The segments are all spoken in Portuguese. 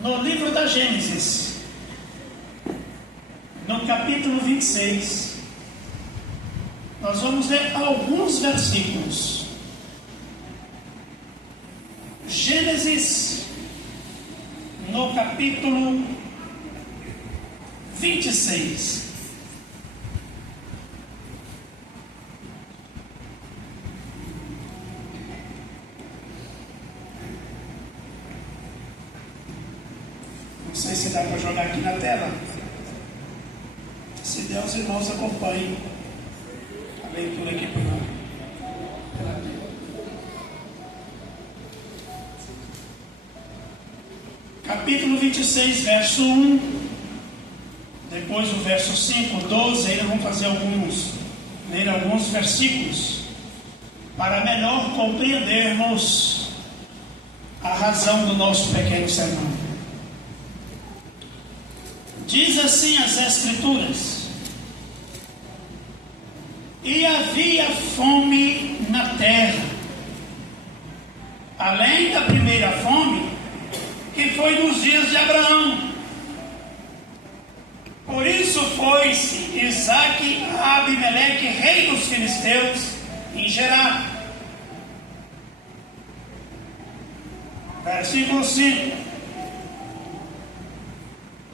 no livro da Gênesis, no capítulo 26, nós vamos ler alguns versículos. Gênesis, no capítulo 26. Não sei se dá para jogar aqui na tela. Se der, os irmãos acompanhem a leitura aqui pela tela. Capítulo 26, verso 1, depois o verso 5, 12, aí nós vamos ler alguns versículos, para melhor compreendermos a razão do nosso pequeno sermão. Diz assim as Escrituras: e havia fome na terra, além da primeira fome, que foi nos dias de Abraão. Por isso foi-se Isaque a Abimeleque, rei dos filisteus, em Gerar. Versículo 5.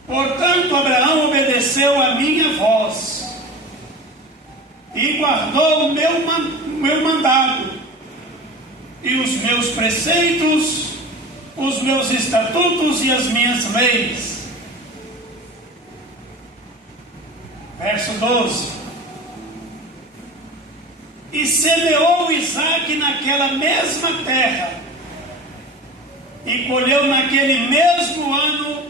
Portanto, Abraão obedeceu a minha voz e guardou o meu mandado e os meus preceitos, os meus estatutos e as minhas leis. Verso 12. E semeou Isaque naquela mesma terra, e colheu naquele mesmo ano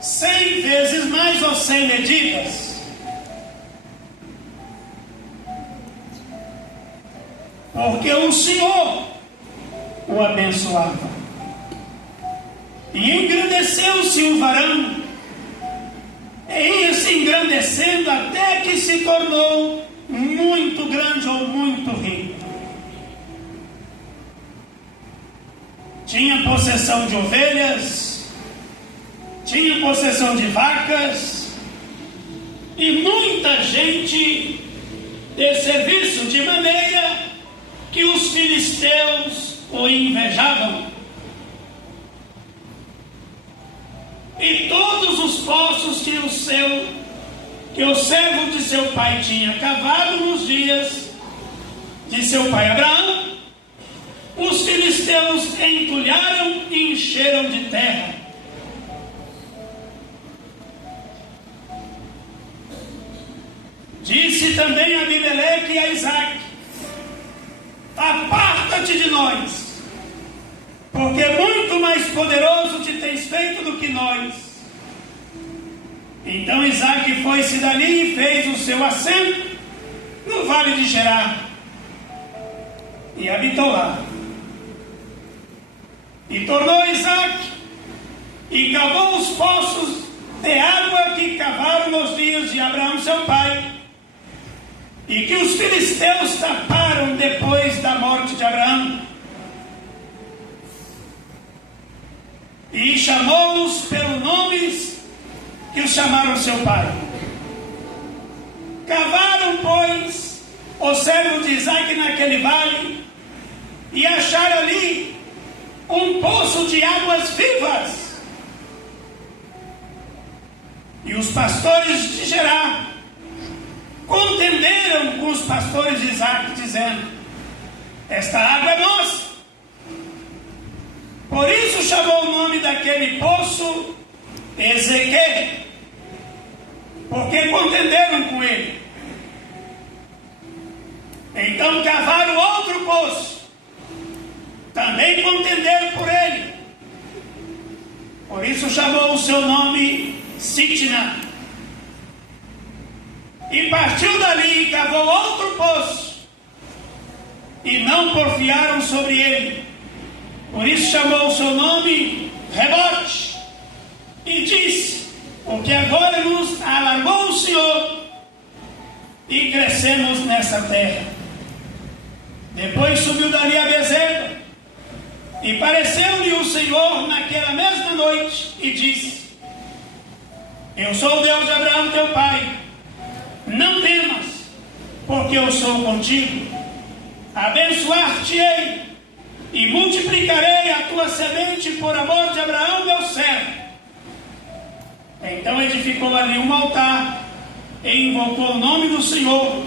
100 vezes mais ou 100 medidas. Porque o Senhor o abençoava. E engrandeceu-se o varão, e ia se engrandecendo até que se tornou muito grande ou muito rico. Tinha possessão de ovelhas, tinha possessão de vacas, e muita gente de serviço, de maneira que os filisteus o invejavam. E todos os poços que o servo de seu pai tinha cavado nos dias de seu pai Abraão, os filisteus entulharam e encheram de terra. Disse também Abimeleque a Isaque: aparta-te de nós, porque muito mais poderoso te tens feito do que nós. Então Isaque foi-se dali e fez o seu assento no vale de Gerar, e habitou lá. E tornou Isaque, e cavou os poços de água que cavaram nos dias de Abraão seu pai, e que os filisteus taparam depois da morte de Abraão. E chamou-os pelo nomes que os chamaram seu pai. Cavaram, pois, o servo de Isaque naquele vale, e acharam ali um poço de águas vivas. E os pastores de Gerar contenderam com os pastores de Isaque, dizendo: esta água é nossa. Por isso chamou o nome daquele poço Ezeque, porque contenderam com ele. Então cavaram outro poço, também contenderam por ele. Por isso chamou o seu nome Sitna. E partiu dali e cavou outro poço, e não porfiaram sobre ele. Por isso chamou o seu nome Rebote, e disse: porque agora nos alargou o Senhor, e crescemos nessa terra. Depois subiu dali a Bezerra, E pareceu-lhe o Senhor naquela mesma noite e disse: eu sou o Deus de Abraão teu pai, não temas, porque eu sou contigo, abençoar-te-ei e multiplicarei a tua semente por amor de Abraão meu servo. Então edificou ali um altar e invocou o nome do Senhor,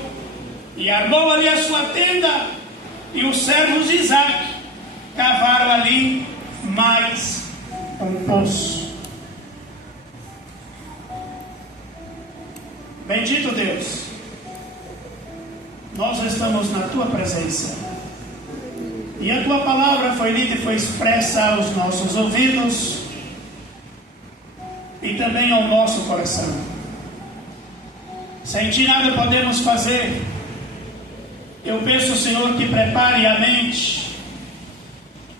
e armou ali a sua tenda, e os servos de Isaque cavaram ali mais um poço. Bendito Deus, nós estamos na tua presença, e a tua palavra foi lida e foi expressa aos nossos ouvidos e também ao nosso coração. Sem ti nada podemos fazer. Eu peço, Senhor, que prepare a mente,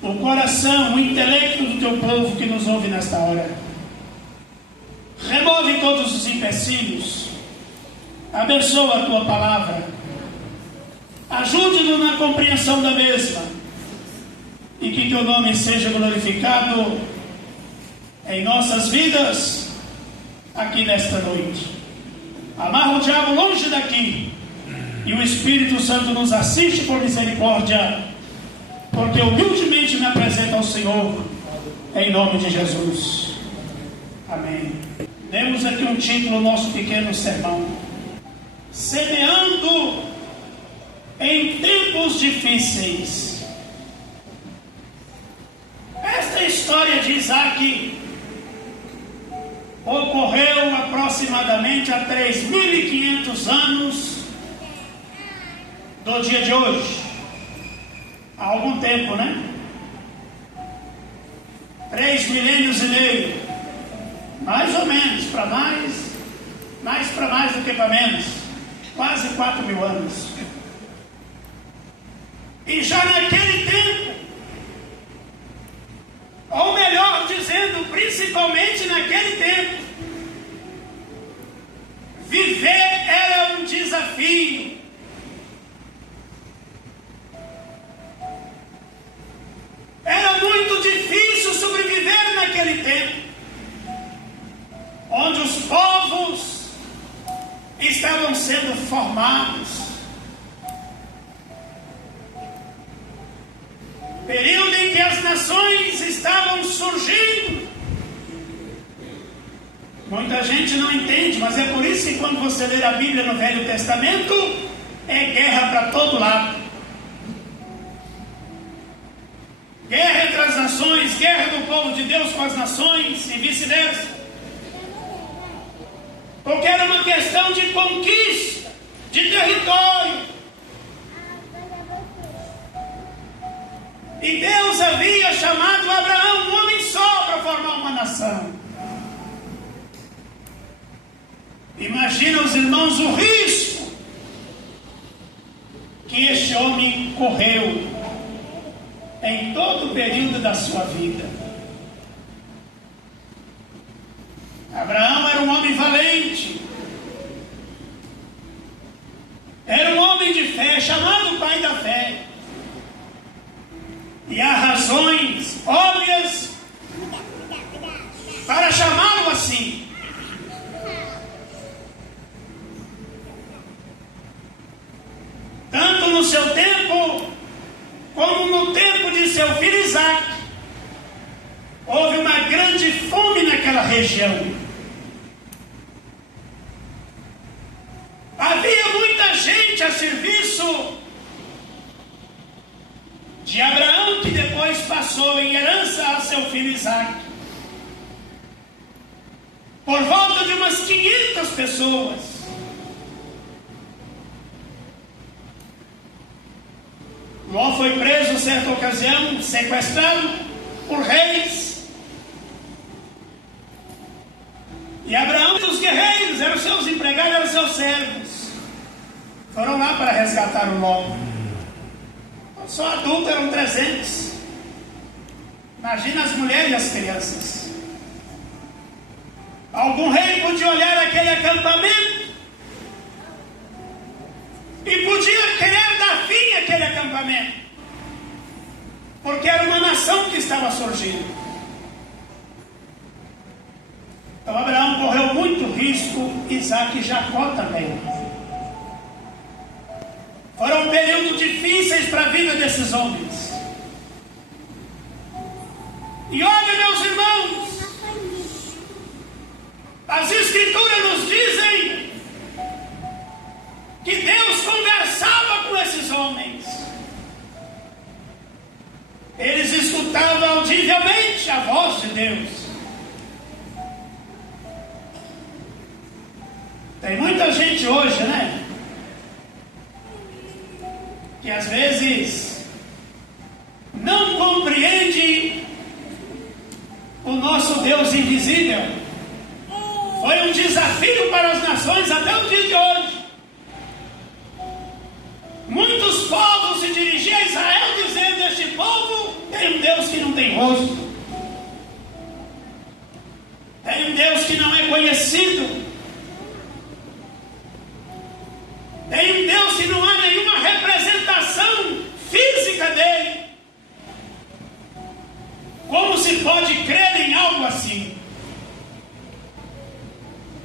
o coração, o intelecto do teu povo que nos ouve nesta hora. Remove todos os empecilhos, abençoa a tua palavra, ajude-nos na compreensão da mesma, e que teu nome seja glorificado em nossas vidas aqui nesta noite. Amarra o diabo longe daqui, e o Espírito Santo nos assiste por misericórdia, porque humildemente me apresento ao Senhor, em nome de Jesus. Amém. Demos aqui um título ao nosso pequeno sermão: semeando em tempos difíceis. Esta história de Isaque ocorreu aproximadamente há 3.500 anos do dia de hoje. Há algum tempo, né? 3 milênios e meio, mais ou menos, para mais do que para menos, quase 4.000 anos. E já naquele tempo, ou melhor dizendo, principalmente naquele tempo, viver era um desafio. Era muito difícil sobreviver naquele tempo, onde os povos estavam sendo formados. Período em que as nações estavam surgindo. Muita gente não entende, mas é por isso que quando você lê a Bíblia no Velho Testamento, é guerra para todo lado. Guerra entre as nações, guerra do povo de Deus com as nações e vice-versa. Porque era uma questão de conquista, de território. E Deus havia chamado Abraão, um homem só, para formar uma nação. Imagina os irmãos o risco que este homem correu em todo o período da sua vida. Abraão era um homem valente, era um homem de fé, chamado pai da fé. E há razões óbvias para chamá-lo assim. Tanto no seu tempo, como no tempo de seu filho Isaque, houve uma grande fome naquela região. Havia muita gente a serviço de Abraão, que depois passou em herança a seu filho Isaque. Por volta de umas 500 pessoas. Ló foi preso certa ocasião, sequestrado por reis. E Abraão e os guerreiros, eram seus empregados, eram seus servos, foram lá para resgatar o Ló. Só adultos eram 300. Imagina as mulheres e as crianças. Algum rei podia olhar aquele acampamento e podia querer dar fim àquele acampamento. porque era uma nação que estava surgindo. Então Abraão correu muito risco, Isaac e Jacó também. Foram períodos difíceis para a vida desses homens. E olha, meus irmãos, as Escrituras nos dizem que Deus conversava com esses homens. Eles escutavam audivelmente a voz de Deus. Tem muita gente hoje, né? Que às vezes não compreende o nosso Deus invisível. Foi um desafio para as nações até o dia de hoje. Muitos povos se dirigiam a Israel dizendo: este povo tem um Deus que não tem rosto, tem um Deus que não é conhecido, tem um Deus que não há nenhuma representação física dele. Como se pode crer em algo assim?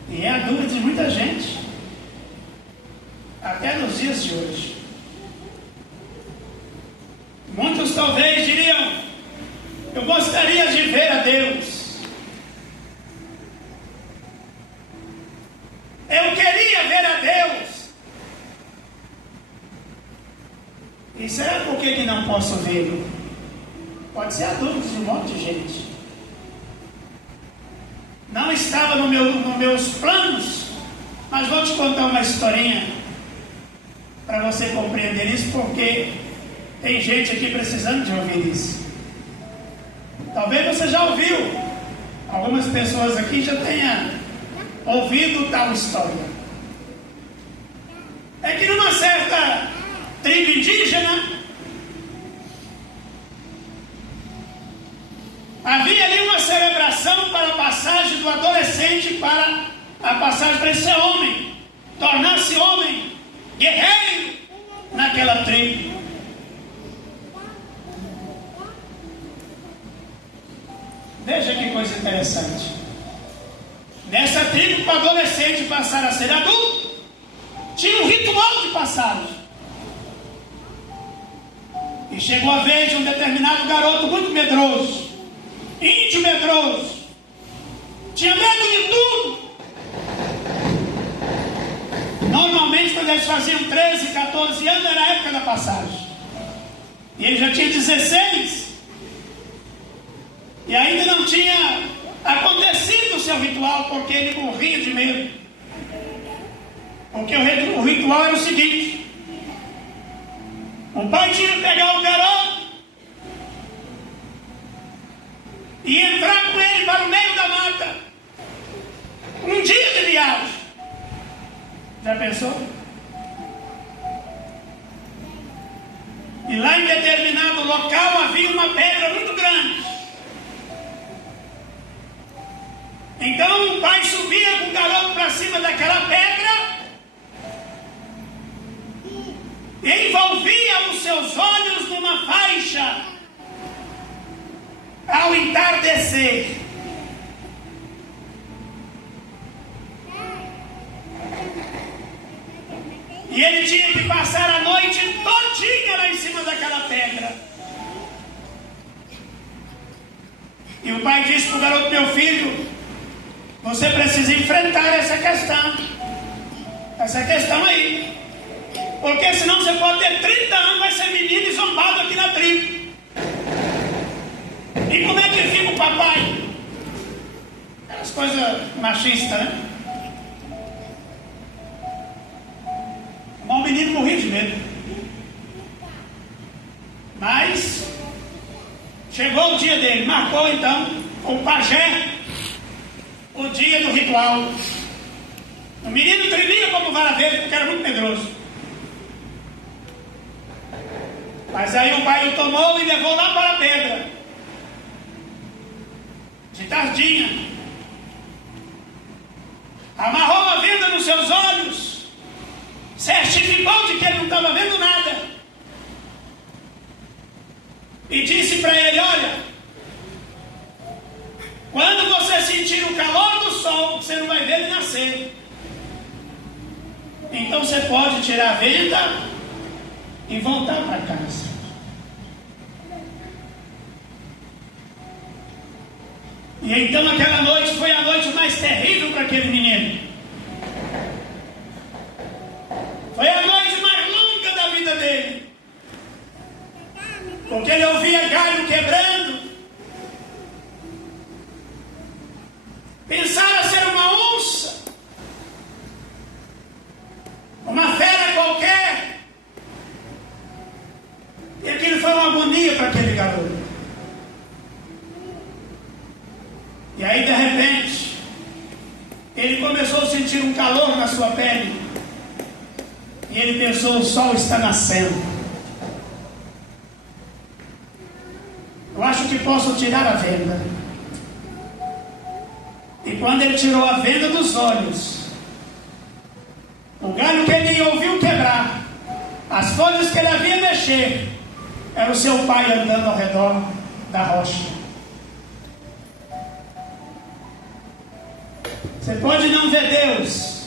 E é a dúvida de muita gente, até nos dias de hoje. Muitos talvez diriam: eu gostaria de ver a Deus, eu queria ver a Deus. E será por que não posso vê-lo? Pode ser a dúvida de um monte de gente. Não estava nos meus planos, mas vou te contar uma historinha para você compreender isso, porque tem gente aqui precisando de ouvir isso. Talvez você já ouviu, algumas pessoas aqui já tenham ouvido tal história. É que numa certa tribo indígena havia ali uma celebração para a passagem do adolescente para a passagem para esse homem, tornar-se homem, guerreiro naquela tribo. Veja que coisa interessante. Nessa tribo, para o adolescente passar a ser adulto, tinha um ritual de passagem. E chegou a vez de um determinado garoto muito medroso, índio medroso, tinha medo de tudo. Normalmente, quando eles faziam 13, 14 anos, era a época da passagem. E ele já tinha 16. E ainda não tinha acontecido o seu ritual, porque ele morria de medo. Porque o ritual era o seguinte: o pai tinha que pegar o garoto e entrar com ele para o meio da mata, um dia de viagem. Já pensou? E lá em determinado local havia uma pedra muito grande. Então o pai subia com o garoto para cima daquela pedra, envolvia os seus olhos numa faixa. Ao entardecer, e ele tinha que passar a noite todinha lá em cima daquela pedra. E o pai disse para o garoto: meu filho, você precisa enfrentar essa questão aí, porque senão você pode ter 30 anos, vai ser menino e zombado aqui na tribo. E como é que fica o papai? Aquelas coisas machistas, né? O menino morria de medo. Mas chegou o dia dele, marcou então o pajé o dia do ritual. O menino tremia como vara verde, porque era muito medroso. Mas aí o pai o tomou e levou lá para a pedra, de tardinha. Amarrou a venda nos seus olhos, certificou de que ele não estava vendo nada, e e disse para ele: olha, quando você sentir o calor do sol, você não vai ver ele nascer. Então você pode tirar a venda e voltar para casa. E então aquela noite foi a noite mais terrível para aquele menino. Foi a noite mais longa da vida dele. Porque ele ouvia galho quebrando. Pensava ser uma onça, uma fera qualquer. E aquilo foi uma agonia para aquele garoto. E aí, de repente, ele começou a sentir um calor na sua pele. E ele pensou: o sol está nascendo. Eu acho que posso tirar a venda. E quando ele tirou a venda dos olhos, o galho que ele ouviu quebrar, as folhas que ele havia mexer, era o seu pai andando ao redor da rocha. Você pode não ver Deus,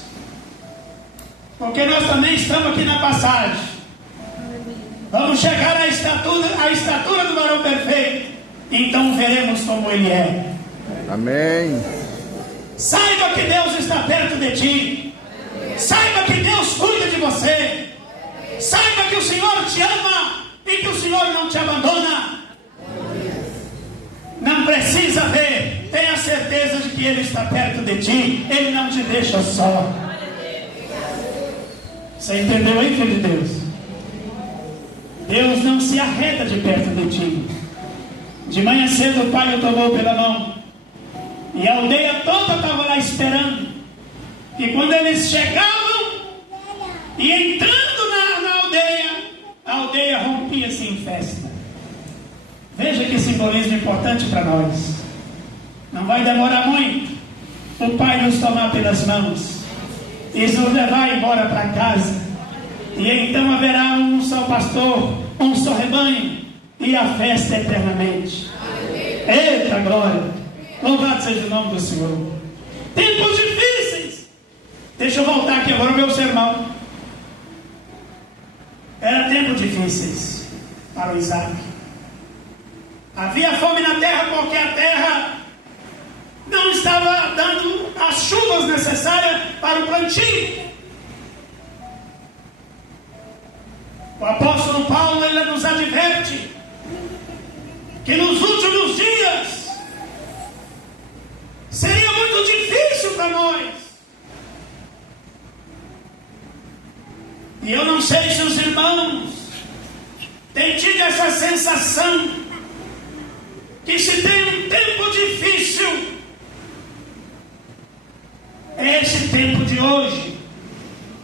porque nós também estamos aqui na passagem. Vamos chegar à estatura do varão perfeito, então veremos como Ele é. Amém. Saiba que Deus está perto de ti. Saiba que Deus cuida de você. Saiba que o Senhor te ama e que o Senhor não te abandona. Não precisa ver, tenha certeza de que Ele está perto de ti. Ele não te deixa só. Você entendeu aí, filho de Deus? Deus não se arreda de perto de ti. De manhã cedo o pai o tomou pela mão, e a aldeia toda estava lá esperando. E quando eles chegavam e entrando na aldeia rompia-se em festa. Veja que simbolismo importante para nós. Não vai demorar muito o Pai nos tomar pelas mãos e nos levar embora para casa. E então haverá um só pastor, um só rebanho, e a festa eternamente. Eita glória! Louvado seja o nome do Senhor. Tempos difíceis. Deixa eu voltar aqui agora ao meu sermão. Era tempos difíceis para o Isaac. Havia fome na terra porque a terra não estava dando as chuvas necessárias para o plantio. O apóstolo Paulo, ele nos adverte que nos últimos dias seria muito difícil para nós. E eu não sei se os irmãos têm tido essa sensação que se tem um tempo difícil, é esse tempo de hoje.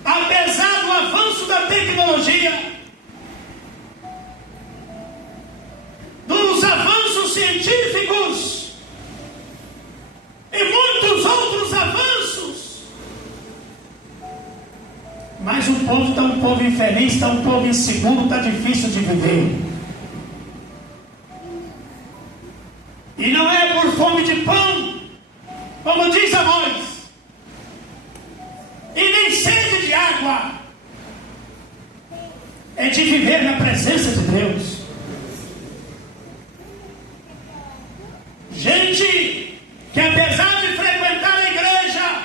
Apesar do avanço da tecnologia, dos avanços científicos e muitos outros avanços, mas o povo está um povo infeliz, está um povo inseguro, está difícil de viver. E não é por fome de pão, como diz Amós, e nem sede de água, é de viver na presença de Deus. Gente que, apesar de frequentar a igreja,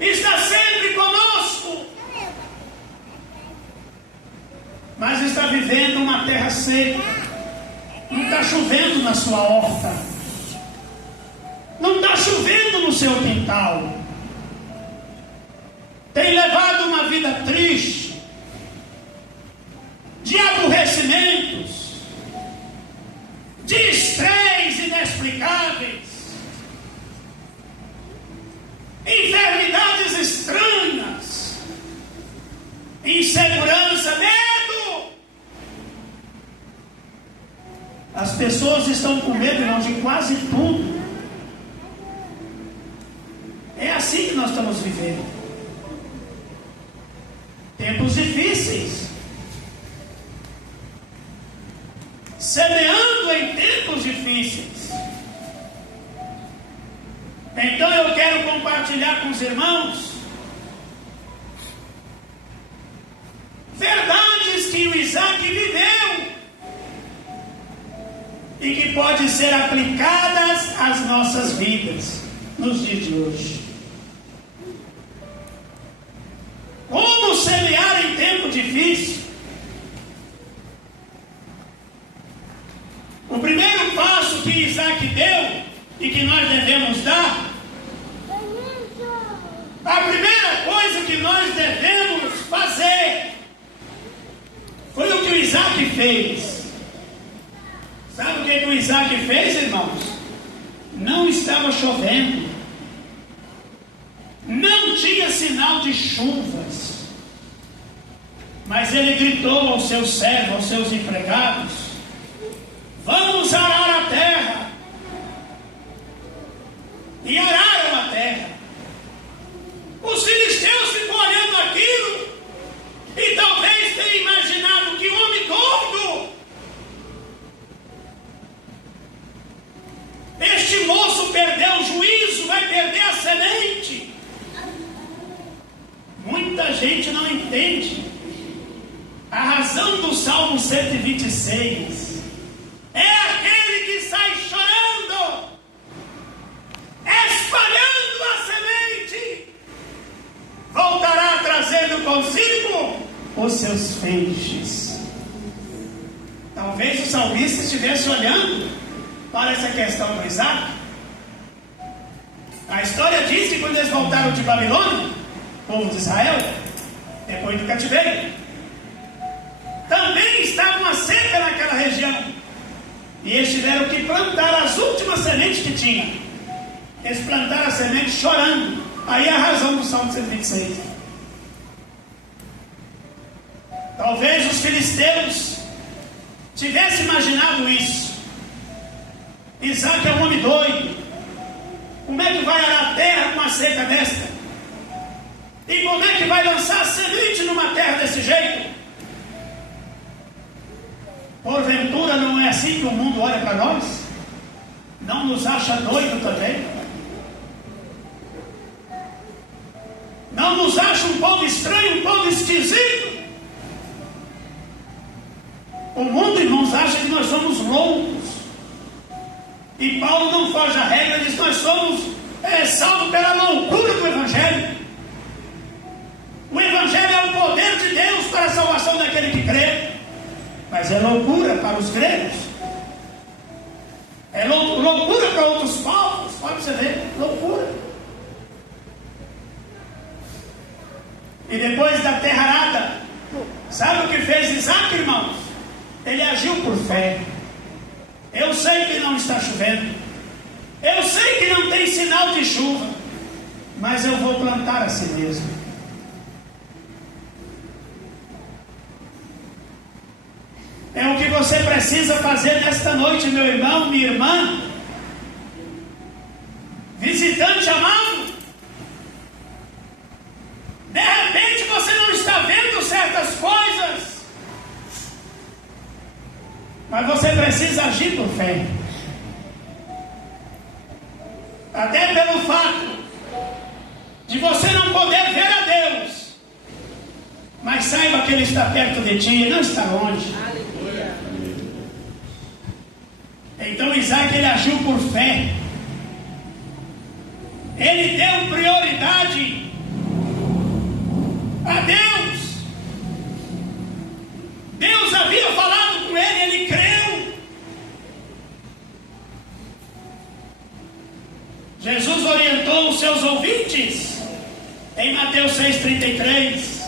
está sempre conosco, mas está vivendo uma terra seca. Não está chovendo na sua horta, não está chovendo no seu quintal. Tem levado uma vida triste, de aborrecimentos, de estresse inexplicáveis, enfermidades estranhas, insegurança, medo. As pessoas estão com medo, irmão, de quase tudo. É assim que nós estamos vivendo. Tempos difíceis. semeando em tempos difíceis. Então eu quero compartilhar com os irmãos verdades que o Isaac viveu e que podem ser aplicadas às nossas vidas nos dias de hoje. Como semear em tempo difícil? O primeiro passo que Isaac deu e que nós devemos dar, a primeira coisa que nós devemos fazer foi o que o Isaac fez. Sabe o que o Isaac fez, irmãos? Não estava chovendo, não tinha sinal de chuvas, mas ele gritou aos seus servos, aos seus empregados: vamos arar a terra. E araram a terra. Os filisteus ficam olhando aquilo e talvez tenham imaginado que homem gordo, este moço perdeu o juízo, vai perder a semente. Muita gente não entende a razão do Salmo 126. É aquele que sai chorando, espalhando a semente, voltará trazendo consigo os seus feixes. Talvez o salmista estivesse olhando para essa questão do Isaac. A história diz que quando eles voltaram de Babilônia, o povo de Israel, depois do cativeiro, também estava uma seca naquela região, e eles tiveram que plantar as últimas sementes que tinham. Eles plantaram a semente chorando. Aí é a razão do Salmo 126. Talvez os filisteus tivessem imaginado isso. Isaac é um homem doido. Como é que vai arar a terra com uma seca desta? E como é que vai lançar semente numa terra desse jeito? Porventura não é assim que o mundo olha para nós? Não nos acha doido também? Não nos acha um povo estranho, um povo esquisito? O mundo, irmãos, acha que nós somos loucos. E Paulo não foge à regra, diz que nós somos salvos pela loucura do Evangelho. O Evangelho é o poder de Deus para a salvação daquele que crê. Mas é loucura para os gregos. É loucura para outros povos. Pode você ver, loucura. E depois da terra arada, sabe o que fez Isaac, irmãos? Ele agiu por fé. Eu sei que não está chovendo, eu sei que não tem sinal de chuva, mas eu vou plantar a si mesmo. É o que você precisa fazer nesta noite, meu irmão, minha irmã, visitante amado. De repente você não está vendo certas coisas, mas você precisa agir por fé. Até pelo fato de você não poder ver a Deus, mas saiba que Ele está perto de ti e não está longe. Então Isaac, ele agiu por fé. Ele deu prioridade a Deus. Deus havia falado com ele, ele creu. Jesus orientou os seus ouvintes em Mateus 6,33: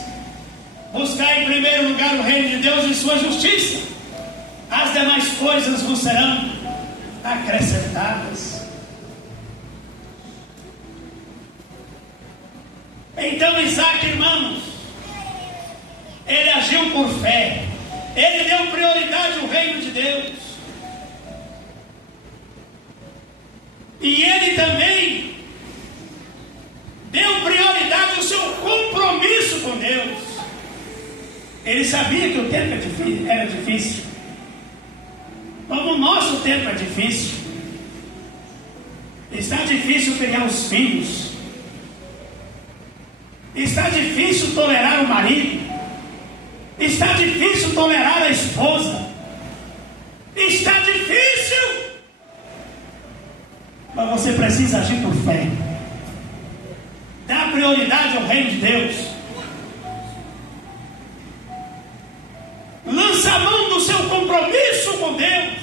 buscar em primeiro lugar o reino de Deus e sua justiça, as demais coisas vos serão acrescentadas. Então Isaac, irmãos, ele agiu por fé. Ele deu prioridade ao reino de Deus. E ele também deu prioridade ao seu compromisso com Deus. Ele sabia que o tempo era difícil. Como o nosso tempo é difícil. Está difícil criar os filhos. Está difícil tolerar o marido. Está difícil tolerar a esposa. Está difícil. Mas você precisa agir por fé. Dá prioridade ao reino de Deus. Lança a mão do seu compromisso com Deus.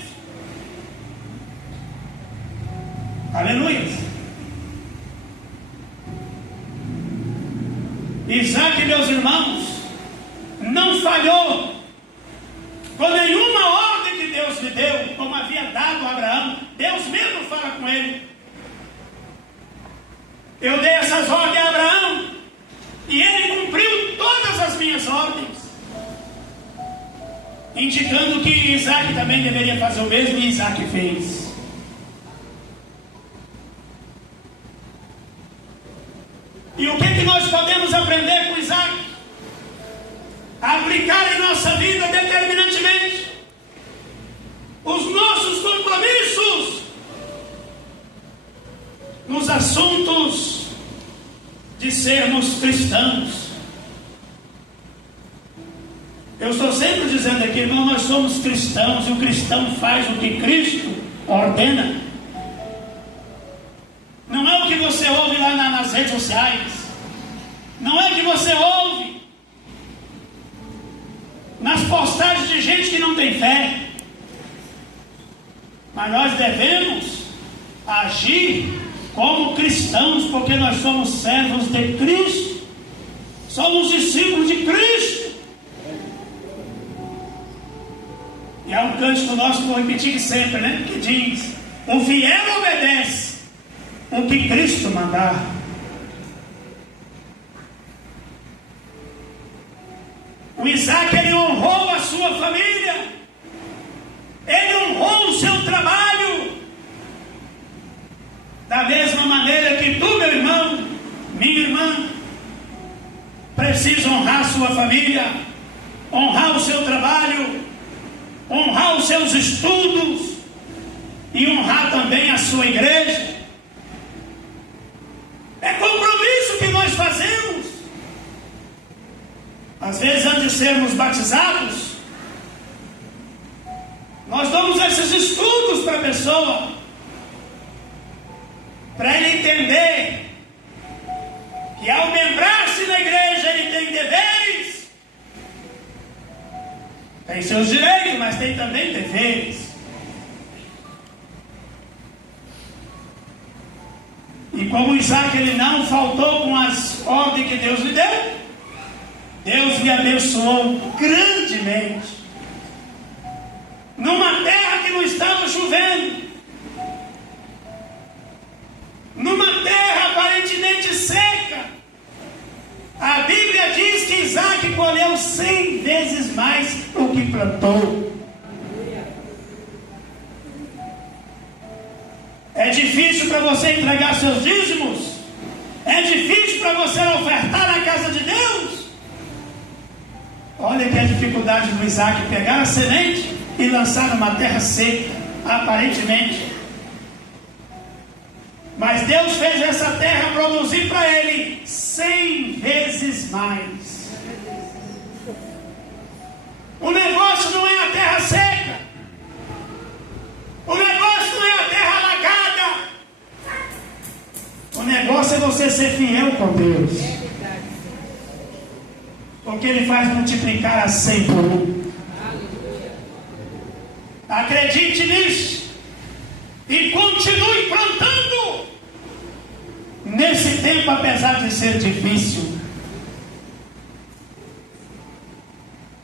Aleluia. Isaac, meus irmãos, não falhou com nenhuma ordem que Deus lhe deu, como havia dado a Abraão. Deus mesmo fala com ele: eu dei essas ordens a Abraão e ele cumpriu todas as minhas ordens, indicando que Isaac também deveria fazer o mesmo, e Isaac fez. E o que nós podemos aprender com Isaac? Aplicar em nossa vida determinantemente os nossos compromissos nos assuntos de sermos cristãos. Eu estou sempre dizendo aqui, irmão, nós somos cristãos e o cristão faz o que Cristo ordena. Não é o que você ouve lá nas redes sociais. Não é o que você ouve nas postagens de gente que não tem fé. Mas nós devemos agir como cristãos, porque nós somos servos de Cristo. Somos discípulos de Cristo. E há um cântico nosso que vou repetir sempre, né? Que diz: o fiel obedece o que Cristo mandar. O Isaac, ele honrou a sua família, ele honrou o seu trabalho, da mesma maneira que tu, meu irmão, minha irmã, precisa honrar a sua família, honrar o seu trabalho, honrar os seus estudos e honrar também a sua igreja. É compromisso que nós fazemos. Às vezes, antes de sermos batizados, nós damos esses estudos para a pessoa, para ele entender que ao membrar-se na igreja ele tem deveres, tem seus direitos, mas tem também deveres. E como Isaac, ele não faltou com as ordens que Deus lhe deu, Deus lhe abençoou grandemente, numa terra que não estava chovendo, numa terra aparentemente seca. A Bíblia diz que Isaac colheu 100 vezes mais do que plantou. É difícil para você entregar seus dízimos? É difícil para você ofertar na casa de Deus? Olha que a dificuldade do Isaac pegar a semente e lançar numa terra seca, aparentemente. Mas Deus fez essa terra produzir para ele 100 vezes mais. O negócio não é a terra seca. O negócio não é a terra alagada. O negócio é você ser fiel com Deus. Porque Ele faz multiplicar a 100 por 1. Acredite nisso. E continue plantando. Nesse tempo, apesar de ser difícil.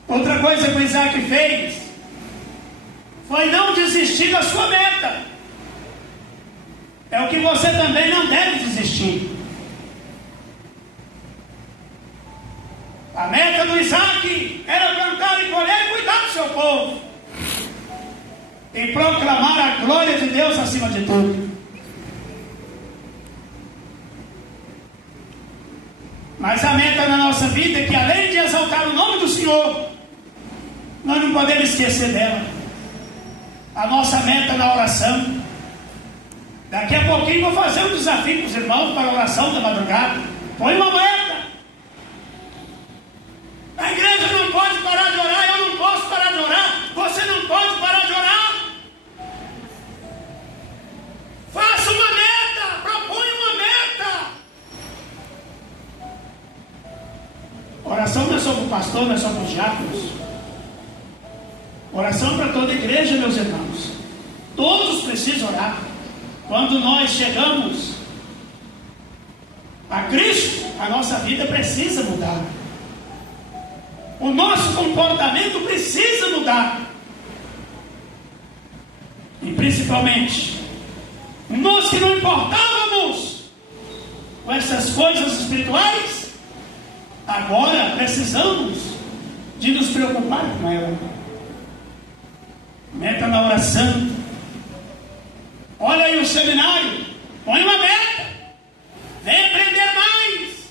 Outra coisa que o Isaac fez foi não desistir da sua meta. É o que você também não deve desistir. A meta do Isaac era plantar e colher e cuidar do seu povo. E proclamar a glória de Deus acima de tudo. Mas a meta na nossa vida é que, além de exaltar o nome do Senhor, nós não podemos esquecer dela. a nossa meta na oração. Daqui a pouquinho vou fazer um desafio para os irmãos para a oração da madrugada. Põe uma meta. A igreja não pode parar de orar, eu não posso parar de orar, você não pode parar de orar. Faça uma meta, proponha uma meta. Oração não é só para o pastor, não é só para os diáconos. Oração para toda a igreja, meus irmãos. Todos precisam orar. Quando nós chegamos a Cristo, a nossa vida precisa mudar. O nosso comportamento precisa mudar. E principalmente, nós que não importávamos com essas coisas espirituais, agora precisamos de nos preocupar com ela. Meta na oração. Olha aí o seminário. Põe uma meta. Vem aprender mais.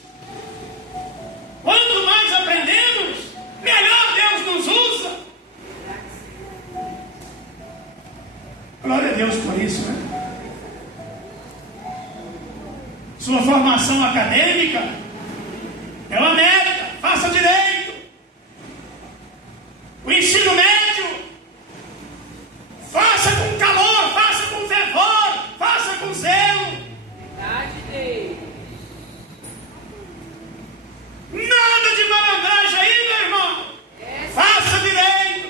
Quanto mais aprendemos, melhor Deus nos usa. Glória a Deus por isso, né? Sua formação acadêmica é uma meta. Faça direito. O ensino médio, faça com calor, faça com fervor, faça com zelo. Verdade, Deus. Nada de malandragem aí, meu irmão. Faça direito.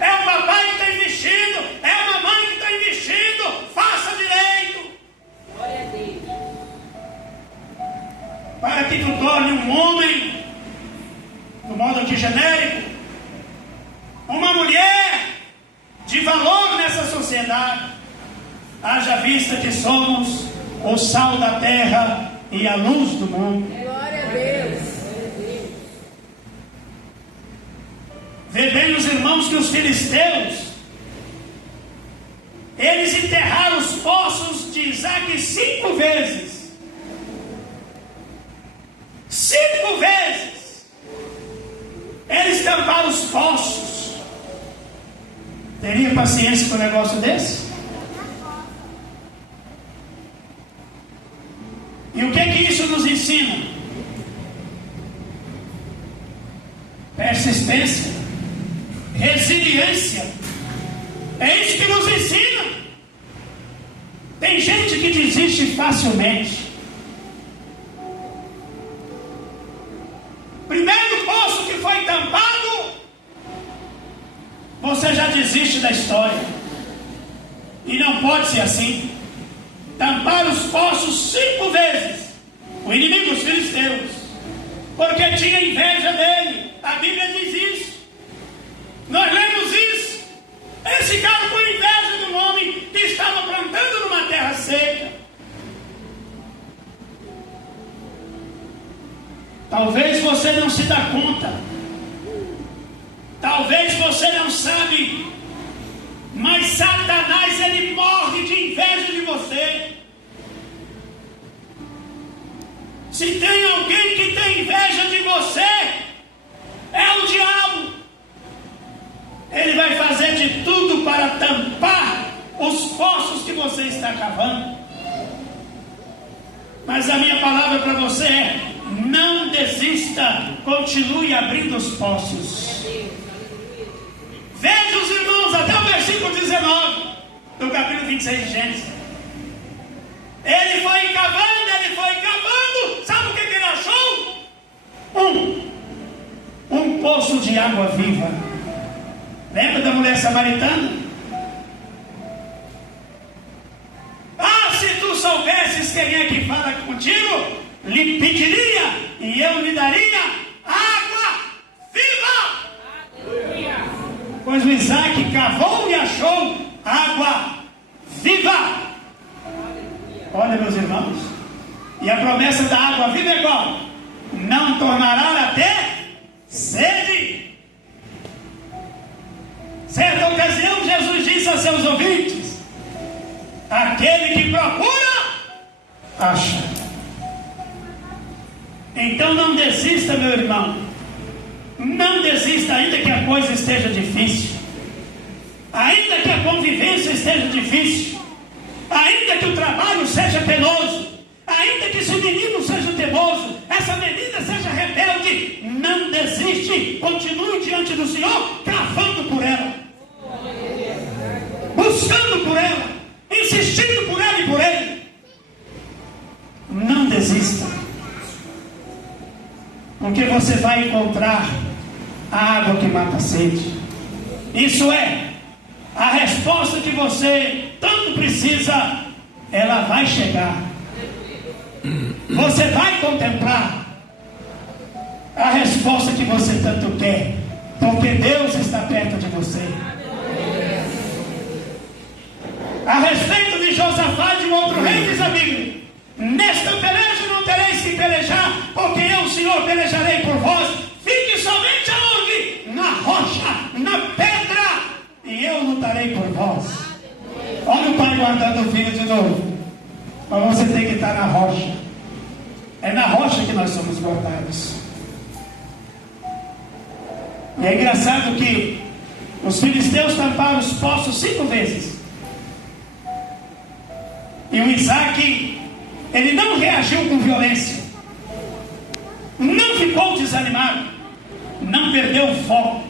É o papai que está investindo, é a mamãe que está investindo. Faça direito. Glória a Deus. Para que tu torne um homem, no modo de genérico, uma mulher de valor nessa sociedade. Haja vista que somos o sal da terra e a luz do mundo. Glória a Deus. Vê bem os irmãos que os filisteus, eles enterraram os poços de Isaac 5 vezes. 5 vezes. Eles tamparam os poços. Teria paciência com um negócio desse? E o que isso nos ensina? Persistência, resiliência. É isso que nos ensina. Tem gente que desiste facilmente. Primeiro poço que foi tampado, você já desiste da história. E não pode ser assim. Tampar os poços 5 vezes, o inimigo dos filisteus, porque tinha inveja dele. A Bíblia diz isso. Nós lemos isso. Eles ficaram com inveja do homem que estava plantando numa terra seca. Talvez você não se dá conta. Talvez você não sabe. Mas Satanás, ele morre de inveja de você. Se tem alguém que tem inveja de você, é o diabo. Ele vai fazer de tudo para tampar os poços que você está cavando. Mas a minha palavra para você é: não desista, continue abrindo os poços. Veja os irmãos até o versículo 19 do capítulo 26 de Gênesis. Ele foi cavando, sabe o que ele achou? Um poço de água viva. Lembra da mulher samaritana? Ah, se tu soubesses quem é que fala contigo, lhe pediria e eu lhe daria água viva. Pois o Isaac cavou e achou água viva. Olha, meus irmãos, e a promessa da água viva é qual? Não tornará a ter sede. Certa ocasião, Jesus disse a seus ouvintes: aquele que procura, acha. Então não desista, meu irmão. Não desista, ainda que a coisa esteja difícil. ainda que a convivência esteja difícil, ainda que o trabalho seja penoso, ainda que esse menino seja teimoso, essa menina seja rebelde, não desiste, continue diante do Senhor, cavando por ela, buscando por ela, insistindo por ela e por ele. Não desista, porque você vai encontrar a água que mata a sede. Isso é, a resposta que você tanto precisa, ela vai chegar. Você vai contemplar a resposta que você tanto quer, porque Deus está perto de você. A respeito de Josafá, de um outro rei, diz a Bíblia: nesta peleja não tereis que pelejar, porque eu, Senhor, pelejarei por vós. Fique somente aonde? Na rocha, na pedra, e eu lutarei por vós. Olha o pai guardando o filho de novo. Mas você tem que estar na rocha. É na rocha que nós somos guardados. E é engraçado que os filisteus tamparam os poços 5 vezes. E o Isaac, ele não reagiu com violência, não ficou desanimado, não perdeu o foco.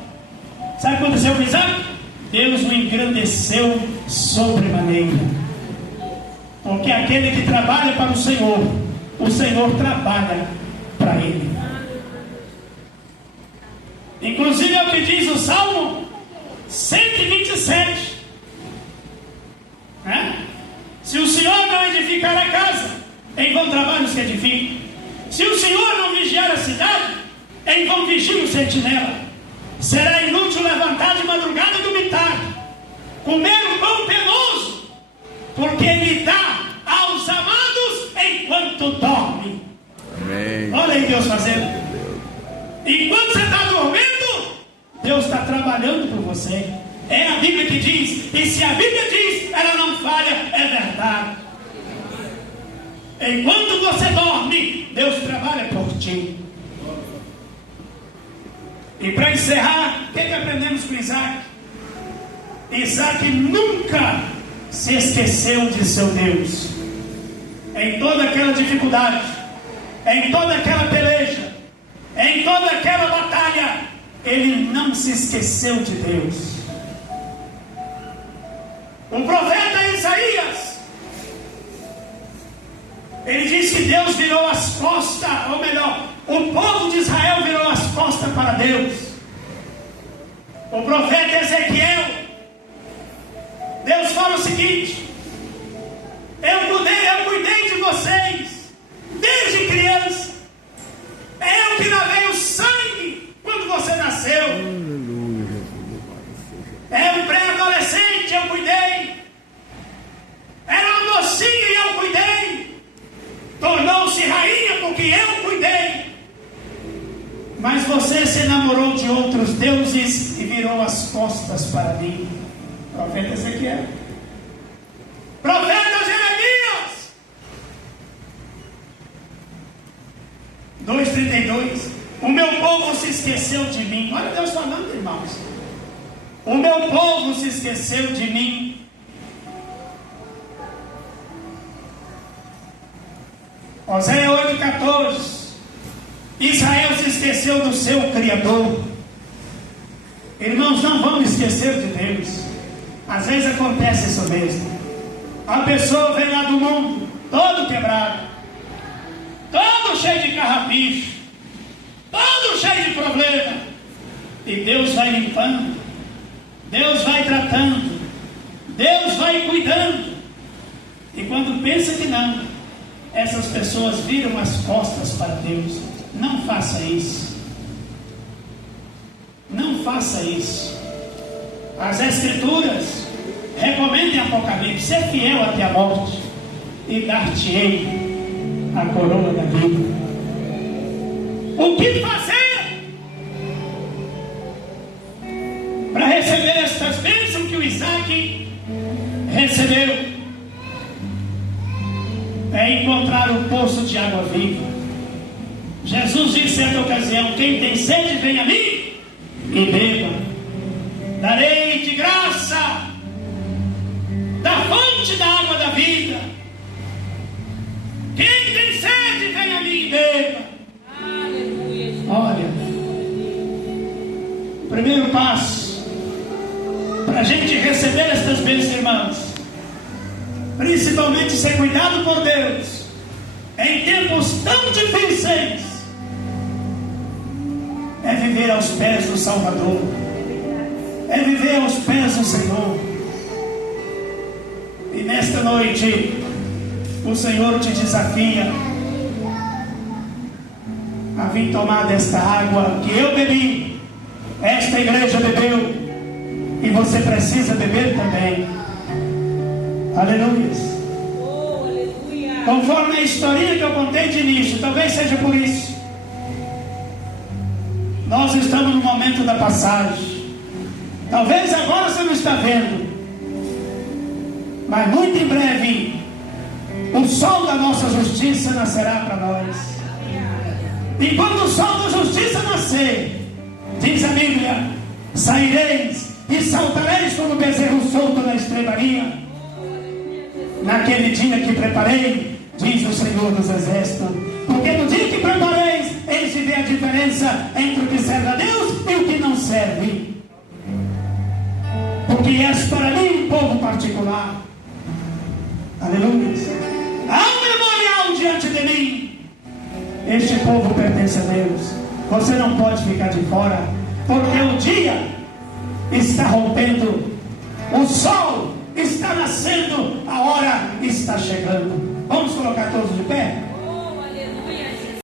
Sabe o que aconteceu com Isaac? Deus o engrandeceu sobremaneira. Porque aquele que trabalha para o Senhor trabalha para ele. Inclusive é o que diz o Salmo 127, né? Se o Senhor não edificar a casa, em vão trabalham os que edificam. Se o Senhor não vigiar a cidade, em vão vigia o sentinela. Será inútil levantar de madrugada e dormir tarde, comer um pão penoso, porque Ele dá aos amados enquanto dorme. Amém. Olha aí Deus fazendo. Enquanto você está dormindo, Deus está trabalhando por você. É a Bíblia que diz, e se a Bíblia diz, ela não falha, é verdade. Enquanto você dorme, Deus trabalha por ti. E para encerrar, o que aprendemos com Isaac? Isaac nunca se esqueceu de seu Deus. Em toda aquela dificuldade, em toda aquela peleja, em toda aquela batalha, ele não se esqueceu de Deus. O profeta Isaías, ele diz que Deus virou as costas, ou melhor, o povo de Israel virou as costas para Deus. O profeta Ezequiel, Deus fala o seguinte: eu cuidei de vocês desde criança. Eu que lavei o sangue quando você nasceu. É um pré-adolescente, eu cuidei. Era uma mocinha e eu cuidei. Tornou-se rainha porque eu cuidei. Mas você se enamorou de outros deuses e virou as costas para mim. Profeta Ezequiel. Profeta Jeremias 2:32. O meu povo se esqueceu de mim. Olha Deus falando, irmãos. O meu povo se esqueceu de mim. Oséias 8:14. Israel se esqueceu do seu Criador. Irmãos, não vamos esquecer de Deus. Às vezes acontece isso mesmo. A pessoa vem lá do mundo, todo quebrado, todo cheio de carrapicho, todo cheio de problema. E Deus vai limpando, Deus vai tratando, Deus vai cuidando. E quando pensa que não, essas pessoas viram as costas para Deus. Não faça isso. Não faça isso. As Escrituras recomendam em Apocalipse: ser fiel até a morte, e dar-te-ei a coroa da vida. O que fazer para receber estas bênçãos que o Isaac recebeu? É encontrar o poço de água viva. Jesus disse em certa ocasião: quem tem sede, venha a mim e beba. Darei de graça fonte da água da vida. Quem tem sede, vem a mim e beba. Aleluia. Olha, o primeiro passo para a gente receber estas bênçãos, irmãos, principalmente ser cuidado por Deus em tempos tão difíceis, é viver aos pés do Salvador, é viver aos pés do Senhor. E nesta noite o Senhor te desafia a vir tomar desta água que eu bebi, esta igreja bebeu, e você precisa beber também. Aleluia. Oh, aleluia. Conforme a historinha que eu contei de início, talvez seja por isso. Nós estamos no momento da passagem. Talvez agora você não está vendo, mas muito em breve o sol da nossa justiça nascerá para nós. E quando o sol da justiça nascer, diz a Bíblia, saireis e saltareis como bezerro solto na estrebaria. Naquele dia que preparei, diz o Senhor dos Exércitos, porque no dia que prepareis, eis de ver a diferença entre o que serve a Deus e o que não serve. Porque és para mim um povo particular. Aleluia. Há um memorial diante de mim. Este povo pertence a Deus. Você não pode ficar de fora, porque o dia está rompendo, o sol está nascendo, a hora está chegando. Vamos colocar todos de pé?